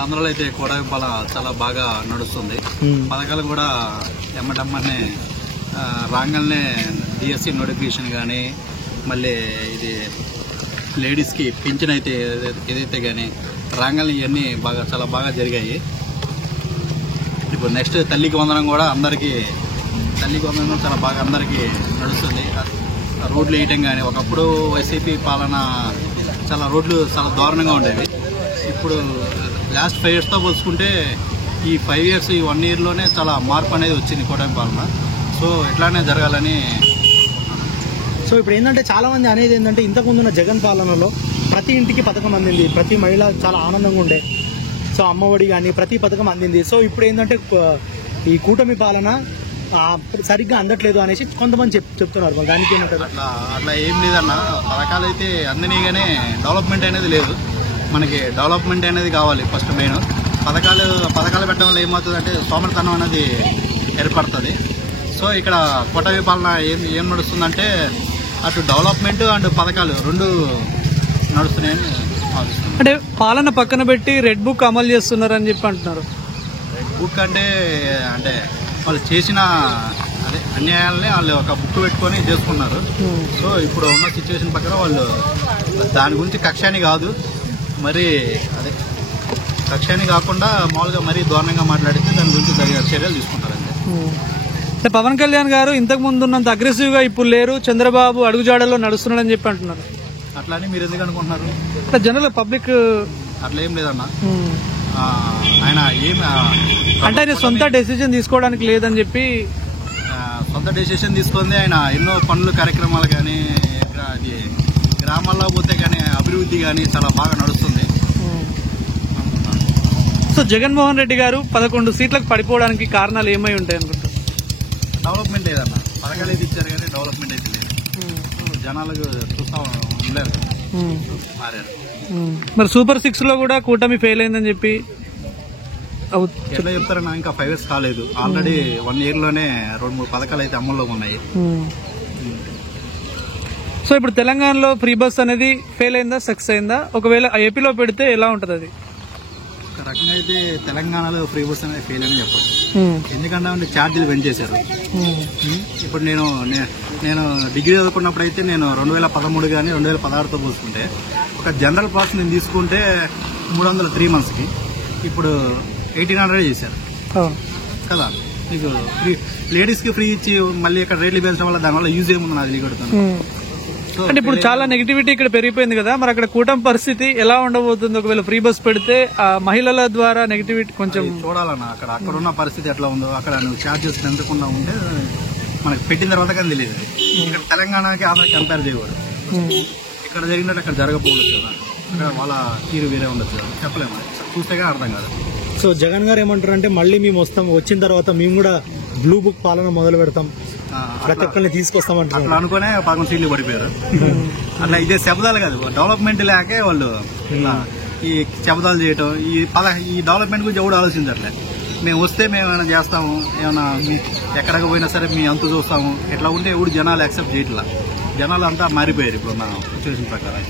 ఆంధ్రలో అయితే కూటమి పాలన చాలా బాగా నడుస్తుంది. పథకాలు కూడా ఎమ్మటమ్మనే రాగానే డిఎస్సి నోటిఫికేషన్ కానీ, మళ్ళీ ఇది లేడీస్కి పింఛన్ అయితే ఏదైతే కానీ రాగానే ఇవన్నీ చాలా బాగా జరిగాయి. ఇప్పుడు నెక్స్ట్ తల్లికి వందనం కూడా అందరికీ చాలా బాగా అందరికీ నడుస్తుంది. రోడ్లు వేయటం కానీ, ఒకప్పుడు వైసీపీ పాలన రోడ్లు చాలా దారుణంగా ఉండేవి. ఇప్పుడు లాస్ట్ 5 yearsతో పోల్చుకుంటే ఈ 5 years ఈ 1 yearలోనే చాలా మార్పు అనేది వచ్చింది కూటమి పాలన. సో ఇట్లానే జరగాలని. సో ఇప్పుడు ఏంటంటే చాలా మంది అనేది ఏంటంటే ఇంతకుముందున్న జగన్ పాలనలో ప్రతి ఇంటికి పథకం అందింది, ప్రతి మహిళ చాలా ఆనందంగా ఉండే. సో అమ్మఒడి కానీ ప్రతి పథకం అందింది. సో ఇప్పుడు ఏంటంటే ఈ కూటమి పాలన సరిగ్గా అందట్లేదు అనేసి కొంతమంది చెప్తున్నారు. దానికి ఏమంటారు? అట్లా ఏం లేదన్న, పథకాలు అయితే అందినాయి కానీ డెవలప్మెంట్ అనేది లేదు. మనకి డెవలప్మెంట్ అనేది కావాలి ఫస్ట్. మెయిన్ పథకాలు పెట్టడం వల్ల ఏమవుతుందంటే సోమరితనం అనేది ఏర్పడుతుంది. సో ఇక్కడ కూటమి పాలన ఏం నడుస్తుందంటే అటు డెవలప్మెంట్ అండ్ పథకాలు రెండు నడుస్తున్నాయని ఆలోచిస్తున్నాను. అంటే పాలన పక్కన పెట్టి రెడ్ బుక్ అమలు చేస్తున్నారని చెప్పి అంటున్నారు. రెడ్ బుక్ అంటే వాళ్ళు చేసిన అన్యాయాలని వాళ్ళు ఒక బుక్ పెట్టుకొని చేసుకున్నారు. సో ఇప్పుడు ఉన్న సిచ్యువేషన్ ప్రకారం వాళ్ళు దాని గురించి కక్షాని కాదు, మరి కక్షాని కాకుండా మామూలుగా మరీ దారుణంగా మాట్లాడితే దాని గురించి చర్యలు తీసుకుంటారండి. పవన్ కళ్యాణ్ గారు ఇంతకు ముందు ఉన్నంత అగ్రెసివ్ గా ఇప్పుడు లేరు, చంద్రబాబు అడుగుజాడల్లో నడుస్తున్నాడని చెప్పి అంటున్నారు. అట్లా అని మీరు ఎందుకు అనుకుంటున్నారు? జనరల్ పబ్లిక్ అట్లా ఏం లేదన్న. ఆయన అంటే ఆయన సొంత డెసిషన్ తీసుకోవడానికి లేదని చెప్పి, సొంత డెసిషన్ తీసుకుంది. ఆయన ఎన్నో పనులు కార్యక్రమాలు కానీ, గ్రామాల్లో పోతే కానీ అభివృద్ధి కానీ చాలా బాగా నడుస్తుంది. సో జగన్మోహన్ రెడ్డి గారు 11 సీట్లకు పడిపోవడానికి కారణాలు ఏమై ఉంటాయి అనుకుంటారు? డెవలప్మెంట్ లేదన్న. పథకాలు అయితే ఇచ్చారు కానీ డెవలప్మెంట్ అయితే లేదు. జనాలకు చూస్తా ఉండలేరు, మారారు. మరి సూపర్ 6 లో కూడా కూటమి ఫెయిల్ అయిందని చెప్పి ఎట్లా చెప్తారన్నా? ఇంకా 5 years కాలేదు, ఆల్రెడీ 1 yearలోనే 2-3 పథకాలు అయితే అమల్లో ఉన్నాయి. సో ఇప్పుడు తెలంగాణలో ఫ్రీ బస్ అనేది ఫెయిల్ అయిందా, సక్సెస్ అయిందా? ఒకవేళ ఏపీలో పెడితే ఎలా ఉంటుంది అది? ఒక రకంగా అయితే తెలంగాణలో ఫ్రీ బస్ అనేది ఫెయిల్ అని చెప్పచ్చు. ఎందుకంటే ఛార్జీలు పెంచేశారు. ఇప్పుడు నేను డిగ్రీ చదువుకున్నప్పుడు అయితే నేను 2013 కానీ 2016తో పోల్చుకుంటే ఒక జనరల్ పాస్ నేను తీసుకుంటే 300 3 monthsకి, ఇప్పుడు 1800 చేశారు కదా. మీకు లేడీస్ కి ఫ్రీ ఇచ్చి మళ్ళీ ఇక్కడ రేట్లు పెంచడం వల్ల దానివల్ల యూజ్ ఏముంది నాకు తెలియగడుతుంది. అంటే ఇప్పుడు చాలా నెగిటివిటీ ఇక్కడ పెరిగిపోయింది కదా, మరి అక్కడ కూటమి పరిస్థితి ఎలా ఉండబోతుంది? ఒకవేళ ఫ్రీ బస్ పెడితే మహిళల ద్వారా నెగిటివిటీ కొంచెం చూడాలన్నా. అక్కడ ఉన్న పరిస్థితి ఎట్లా ఉందో, అక్కడ నువ్వు ఛార్జెస్ పెంచకుండా ఉంటే మనకు పెట్టిన తర్వాత కానీ తెలియదు. ఇక్కడ తెలంగాణకి ఆంధ్రాకి కంపేర్ చేయకూడదు. ఇక్కడ జరిగినట్టు అక్కడ జరగకపోవచ్చు కదా, అక్కడ వాళ్ళ తీరు వేరే ఉండొచ్చు కదా, చెప్పలేము, చూస్తేగా అర్థం కాదు. సో జగన్ గారు ఏమంటారు అంటే మళ్ళీ మేము వచ్చిన తర్వాత మేము కూడా బ్లూ బుక్ పాలన మొదలు పెడతాం, ప్రతి ఒక్కరిని తీసుకొస్తామంటారు. అట్లా అనుకునే 11 సీట్లు పడిపోయారు. అట్లా ఇదే శబ్దాలు కాదు, డెవలప్మెంట్ లేకే వాళ్ళు ఇట్లా ఈ శబ్దాలు చేయటం. ఈ డెవలప్మెంట్ గురించి ఎవడు ఆలోచించట్లే. మేము వస్తే మేము ఏమైనా చేస్తాము, ఏమైనా ఎక్కడికి పోయినా సరే మీ అంతు చూస్తాము, ఇట్లా ఉంటే ఎవడు జనాలు యాక్సెప్ట్ చేయట్లా. జనాలు అంతా మారిపోయారు ఇప్పుడు మన సిచ్యువేషన్ ప్రకారం.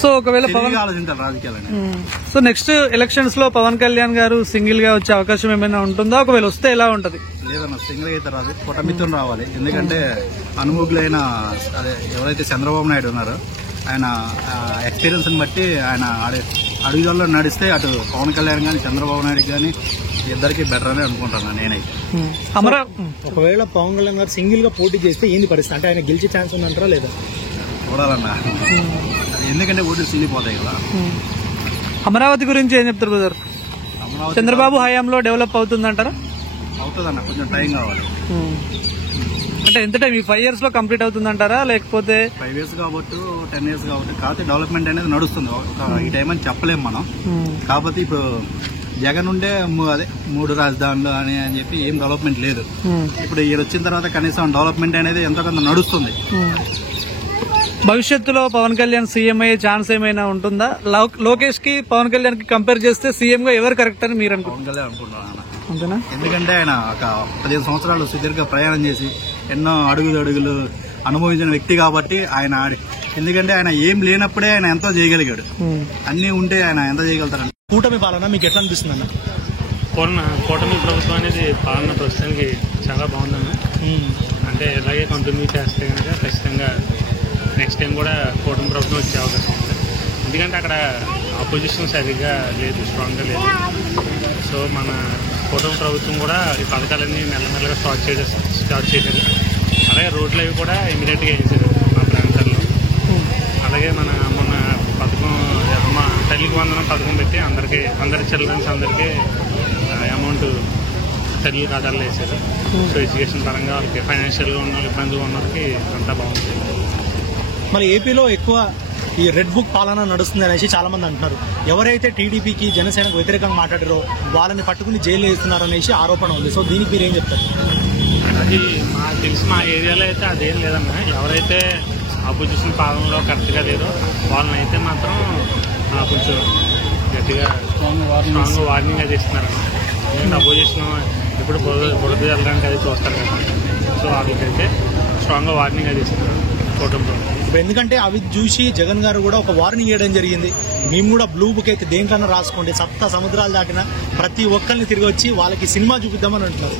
సో ఒకవేళ ఆలోచించాలి రాజకీయాలని. సో నెక్స్ట్ ఎలక్షన్స్ లో పవన్ కళ్యాణ్ గారు సింగిల్ గా వచ్చే అవకాశం ఏమైనా ఉంటుందా? ఒకవేళ వస్తే ఎలా ఉంటది? లేదన్న, సింగిల్ అయితే రాదు, కుటుంబిత్తులు రావాలి. ఎందుకంటే అనుభవులైన ఎవరైతే చంద్రబాబు నాయుడు ఉన్నారో ఆయన ఎక్స్పీరియన్స్ ని బట్టి ఆయన అడుగుదలలో నడిస్తే అటు పవన్ కళ్యాణ్ గానీ చంద్రబాబు నాయుడు కానీ ఇద్దరికి బెటర్ అని అనుకుంటున్నాను నేనైతే. ఒకవేళ పవన్ కళ్యాణ్ గారు సింగిల్ గా పోటీ చేస్తే ఏంది పరిస్థితి? అంటే ఆయన గెలిచే ఛాన్స్ ఉందంటారా లేదా? చూడాలన్నా, ఎందుకంటే ఓట్లు సిల్లిపోతాయి కదా. అమరావతి గురించి ఏం చెప్తారు బ్రదర్? చంద్రబాబు హయాంలో డెవలప్ అవుతుందంటారా? అవుతుందన్న, కొంచెం టైం కావాలి. అంటే ఎంత టైం? 5 years లో కంప్లీట్ అవుతుందంటారా, లేకపోతే 5 years కావచ్చు 10 years కావచ్చు? కాకపోతే డెవలప్మెంట్ అనేది నడుస్తుంది. ఈ టైం అని చెప్పలేము మనం. కాకపోతే ఇప్పుడు జగన్ ఉండే 3 రాజధానులు అని చెప్పి ఏం డెవలప్మెంట్ లేదు. ఇప్పుడు ఈయన వచ్చిన తర్వాత కనీసం డెవలప్మెంట్ అనేది ఎంతో కొంత నడుస్తుంది. భవిష్యత్తులో పవన్ కళ్యాణ్ సీఎం అయ్యే ఛాన్స్ ఏమైనా ఉంటుందా? లోకేష్ కి పవన్ కళ్యాణ్ కి కంపేర్ చేస్తే సీఎం గా ఎవరు కరెక్ట్ అని మీరు అనుకుంటున్నాను? అంతేనా? ఎందుకంటే ఆయన ఒక 15 సంవత్సరాలు సుదీర్ఘ ప్రయాణం చేసి ఎన్నో అడుగులు అనుభవించిన వ్యక్తి కాబట్టి ఆయన, ఎందుకంటే ఆయన ఏం లేనప్పుడే ఆయన ఎంతో చేయగలిగాడు. అన్ని ఉంటే ఆయన ఎంత చేయగలుగుతారు? కూటమి పాలన మీకు ఎట్లా అనిపిస్తుంది అన్న? కూటమి ప్రభుత్వం అనేది పాలన ప్రస్తుతానికి చాలా బాగుందన్న. అంటే ఇలాగే కంటిన్యూ చేస్తే కనుక ఖచ్చితంగా నెక్స్ట్ టైం కూడా కూటమి ప్రభుత్వం వచ్చే అవకాశం ఉంది. ఎందుకంటే అక్కడ ఆపోజిషన్ సరిగ్గా లేదు, స్ట్రాంగ్గా లేదు. సో మన కూటమి ప్రభుత్వం కూడా ఈ పథకాలన్నీ మెల్లమెల్లగా స్టార్ట్ చేశారు. అలాగే రోడ్లు అవి కూడా ఇమీడియట్గా వేసారు మా ప్రాంతాల్లో. అలాగే మన మొన్న పథకం అమ్మ తల్లికి వందనం పథకం పెట్టి అందరి చిల్డ్రన్స్ అందరికీ అమౌంట్ తల్లి ఖాతాల్లో వేసారు. సో ఎడ్యుకేషన్ పరంగా వాళ్ళకి ఫైనాన్షియల్గా ఉన్న ఇబ్బందులు ఉన్న వాళ్ళకి అంతా బాగుంటుంది. మరి ఏపీలో ఎక్కువ ఈ రెడ్ బుక్ పాలన నడుస్తుంది అనేసి చాలా మంది అంటున్నారు. ఎవరైతే టీడీపీకి జనసేనకు వ్యతిరేకంగా మాట్లాడారో వాళ్ళని పట్టుకుని జైలు వేస్తున్నారు అనేసి ఆరోపణ ఉంది. సో దీనికి మీరు ఏం చెప్తారు? అది మాకు తెలిసి మా ఏరియాలో అయితే అదేం లేదన్నా. ఎవరైతే ఆపోజిషన్ పాలనలో కరెక్ట్గా లేరో వాళ్ళని అయితే మాత్రం కొంచెం గట్టిగా స్ట్రాంగ్ వార్నింగ్ అది ఇస్తున్నారన్న. ఎందుకంటే అపోజిషన్ ఇప్పుడు బురద వెళ్ళడానికి అది చూస్తారు కదా. సో వాళ్ళకైతే స్ట్రాంగ్గా వార్నింగ్ అది ఇస్తున్నారు కూటమిలో. ఎందుకంటే అవి చూసి జగన్ గారు కూడా ఒక వార్నింగ్ ఇవ్వడం జరిగింది. మేము కూడా బ్లూ బుక్ అయితే దేంట్లోనే రాసుకోండి, సప్త సముద్రాలు దాటిన ప్రతి ఒక్కరిని తిరిగి వచ్చి వాళ్ళకి సినిమా చూపిద్దామని అంటున్నారు.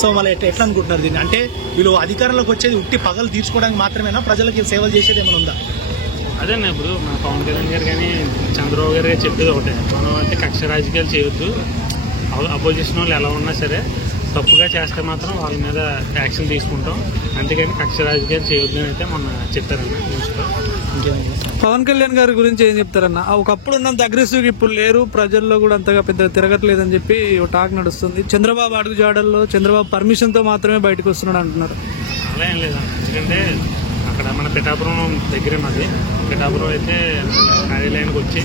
సో వాళ్ళు ఎట్లా అనుకుంటున్నారు దీన్ని? అంటే వీళ్ళు అధికారంలోకి వచ్చేది ఉట్టి పగలు తీర్చుకోవడానికి మాత్రమేనా, ప్రజలకి సేవలు చేసేది ఏమైనా ఉందా? అదేనా ఇప్పుడు మన పవన్ కళ్యాణ్ గారు కానీ చంద్రబాబు గారు చెప్పేది ఒకటే, మనం అంటే కక్ష రాజకీయాలు చేయొద్దు. అపోజిషన్ వాళ్ళు ఎలా ఉన్నా సరే తప్పుగా చేస్తే మాత్రం వాళ్ళ మీద యాక్షన్ తీసుకుంటాం, అంతేగాని కక్ష రాజకీయాలు చేయొద్దు అని అయితే మొన్న చెప్పారన్న న్యూస్లో. పవన్ కళ్యాణ్ గారి గురించి ఏం చెప్తారన్న? ఒకప్పుడు ఉన్నంత అగ్రెసివ్ ఇప్పుడు లేరు, ప్రజల్లో కూడా అంతగా పెద్ద తిరగట్లేదని చెప్పి ఒక టాక్ నడుస్తుంది. చంద్రబాబు అడుగు జాడల్లో చంద్రబాబు పర్మిషన్ తో మాత్రమే బయటకు వస్తున్నాడు అంటున్నారు. అలా ఏం లేదన్న, ఎందుకంటే అక్కడ మన పిఠాపురం దగ్గరే మాది. పిఠాపురం అయితే కార్యాలయానికి వచ్చి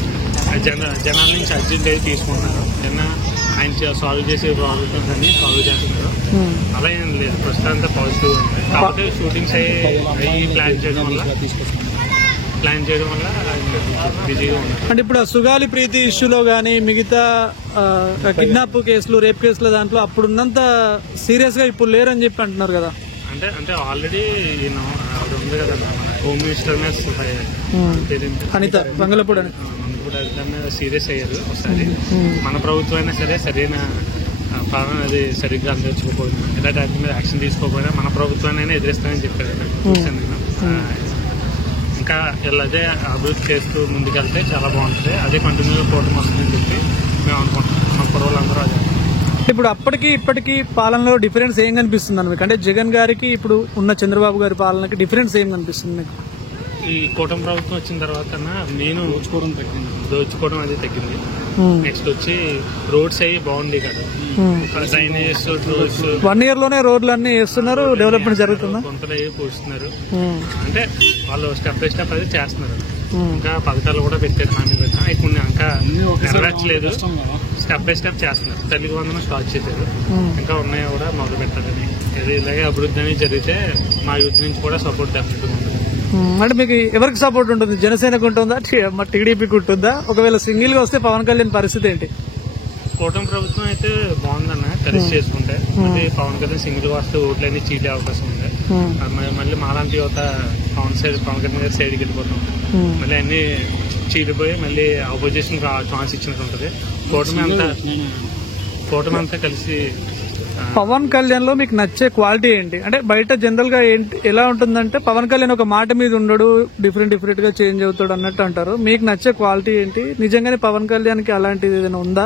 జనాల నుంచి అర్జెంట్ అయితే తీసుకుంటున్నారు. నిన్న ఆయన సాల్వ్ చేసే ప్రాబ్లమ్స్ అన్ని సాల్వ్ చేస్తున్నారు. అలా ఏం లేదు, ప్రస్తుతాంతా పాజిటివ్ ఉంది. కాకపోతే షూటింగ్స్ అయ్యి ప్లాన్ చేయడం వల్ల బిజీగా ఉన్నారు. అంటే ఇప్పుడు సుగాలి ప్రీతి ఇష్యూలో గానీ మిగతా కిడ్నాప్ కేసులు, రేప్ కేసుల దాంట్లో అప్పుడున్నంత సీరియస్ గా ఇప్పుడు లేరని చెప్పి అంటున్నారు కదా. అంటే ఆల్రెడీ ఆవిడ ఉంది కదా మన హోమ్ మినిస్టర్ అనిత బంగళపూడి అని దాని మీద సీరియస్ అయ్యారు ఒకసారి. మన ప్రభుత్వం అయినా సరే సరైన పాలన అది సరిగ్గా అందించుకోకపోయినా, ఇలాంటి వాటి మీద యాక్షన్ తీసుకోకపోయినా మన ప్రభుత్వాన్ని ఎదిరిస్తానని చెప్పారు. ఇంకా ఇలాగే అభివృద్ధి చేస్తూ ముందుకెళ్తే చాలా బాగుంటుంది. అదే కంటిన్యూగా కూటమి వస్తుందని చెప్పి మేము అనుకుంటున్నాం. మన పొరవలందరూ అదే. ఇప్పుడు అప్పటికి ఇప్పటికీ పాలనలో డిఫరెన్స్ ఏం కనిపిస్తుంది మీకు? అంటే జగన్ గారికి ఇప్పుడు ఉన్న చంద్రబాబు గారి పాలనకి డిఫరెన్స్ ఏం కనిపిస్తుంది మీకు? ఈ కూటమి ప్రభుత్వం వచ్చిన తర్వాత నేను దోచుకోవడం అది తగ్గింది. నెక్స్ట్ వచ్చి రోడ్స్ అవి బాగుంది కదా, డ్రైనేజెస్, రోడ్స్ 1 year లోనే రోడ్లు అన్ని వేస్తున్నారు, డెవలప్మెంట్ జరుగుతుందా? కొంతలో అవి పోస్తున్నారు. అంటే వాళ్ళు స్టెప్ బై స్టెప్ అది చేస్తున్నారు. ఇంకా పథకాలు కూడా పెట్టారు, హామీ పెట్టారు. ఇప్పుడు ఇంకా నెరవేర్చలేదు, స్టెప్ బై స్టెప్ చేస్తున్నారు. తల్లికి వందనం స్టార్ట్ చేశారు, ఇంకా ఉన్నాయో కూడా మొదలు పెట్టాలని. ఇలాగే అభివృద్ధి అనేది జరిగితే మా యూత్ నుంచి కూడా సపోర్ట్ డెఫినెట్గా ఉంటుంది. అంటే మీకు ఎవరికి సపోర్ట్ ఉంటుంది? జనసేనకు ఉంటుందా, టీడీపీకి ఉంటుందా? ఒకవేళ సింగిల్ గా వస్తే పవన్ కళ్యాణ్ పరిస్థితి ఏంటి? కూటమి ప్రభుత్వం అయితే బాగుందన్న, కలిసి చేసుకుంటే. అది పవన్ కళ్యాణ్ సింగిల్ వస్తే ఓట్లన్నీ చీలే అవకాశం ఉంది. మళ్ళీ మాలాంటి యువత పవన్ కళ్యాణ్ గారి సైడ్కి వెళ్ళిపోతాం. మళ్ళీ అన్ని చీలిపోయి మళ్ళీ ఆపోజిషన్ ఛాన్స్ ఇచ్చినట్టు ఉంటుంది. కూటమి అంతా కలిసి. పవన్ కళ్యాణ్ లో మీకు నచ్చే క్వాలిటీ ఏంటి? అంటే బయట జనరల్ గా ఎలా ఉంటుందంటే పవన్ కళ్యాణ్ ఒక మాట మీద ఉండడు, డిఫరెంట్ గా చేంజ్ అవుతాడు అన్నట్టు అంటారు. మీకు నచ్చే క్వాలిటీ ఏంటి? నిజంగానే పవన్ కళ్యాణ్ కి అలాంటిది ఏదైనా ఉందా?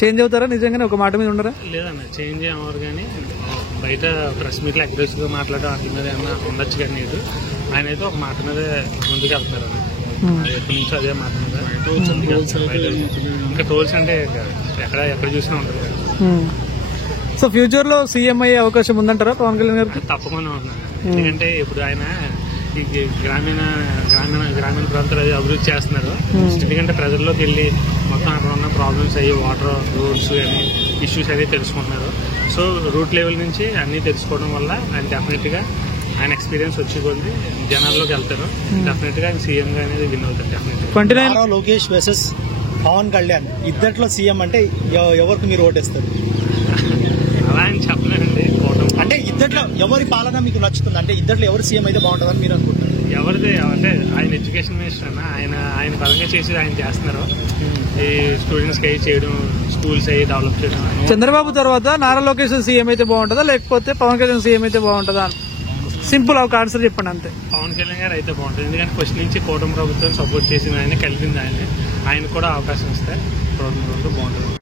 చేంజ్ అవుతారా నిజంగానే, ఒక మాట మీద ఉండరా? లేదన్న, చేంజ్ అవ్వరు. కానీ బయట ప్రెస్ మీట్లో అగ్రెసివ్ గా మాట్లాడడం వాటి మీద ఏమన్నా ఉండొచ్చు. కానీ ఆయన అయితే ఒక మాట మీద ముందుకు వెళ్తారు. ఎప్పటి నుంచో అదే మాట మీద. ఇంకా ట్రోల్స్ అంటే ఎక్కడ చూసినా ఉంటుంది కదా. సో ఫ్యూచర్ లో సీఎం అయ్యే అవకాశం ఉందంటారా పవన్ కళ్యాణ్ గారు? తప్పకుండా ఉంటున్నాను. ఎందుకంటే ఇప్పుడు ఆయన ఈ గ్రామీణ ప్రాంతాలు అది అభివృద్ధి చేస్తున్నారు. ఎందుకంటే ప్రజల్లోకి వెళ్ళి మొత్తం అక్కడ ఉన్న ప్రాబ్లమ్స్ అయ్యి వాటర్, రోడ్స్ అని ఇష్యూస్ అనేది తెలుసుకుంటున్నారు. సో రూట్ లెవెల్ నుంచి అన్ని తెలుసుకోవడం వల్ల ఆయన డెఫినెట్ గా ఆయన ఎక్స్పీరియన్స్ వచ్చి కొద్ది జనాల్లోకి వెళ్తారు. డెఫినెట్ గా ఆయన సీఎం గా అనేది విన్ అవుతారు. డెఫినెట్ లోకేష్ వర్సెస్ పవన్ కళ్యాణ్ ఇద్దట్లో సీఎం అంటే ఎవరికి మీరు ఓటేస్తారు? అలా ఆయన చెప్పలేదండి. అంటే ఇద్దట్లో ఎవరి పాలన మీకు నచ్చుతుంది? అంటే ఇద్దట్లో ఎవరు సీఎం అయితే బాగుంటుందని మీరు అనుకుంటున్నారు? ఎవరిదే అంటే ఆయన ఎడ్యుకేషన్ మినిస్టర్ అన్న, ఆయన పరంగా చేసి ఆయన చేస్తున్నారు. ఈ స్టూడెంట్స్కి అవి చేయడం, స్కూల్స్ అవి డెవలప్ చేయడం. చంద్రబాబు తర్వాత నారా లోకేష్ సీఎం అయితే బాగుంటుందా లేకపోతే పవన్ కళ్యాణ్ సీఎం అయితే బాగుంటుందా? సింపుల్ ఒక ఆన్సర్ చెప్పండి అంతే. పవన్ కళ్యాణ్ గారు అయితే బాగుంటుంది. ఎందుకంటే ఫస్ట్ నుంచి కూటమి ప్రభుత్వం సపోర్ట్ చేసిన ఆయన, కలిపింది ఆయన కూడా అవకాశం ఇస్తే కూటమి ప్రభుత్వం బాగుంటుంది.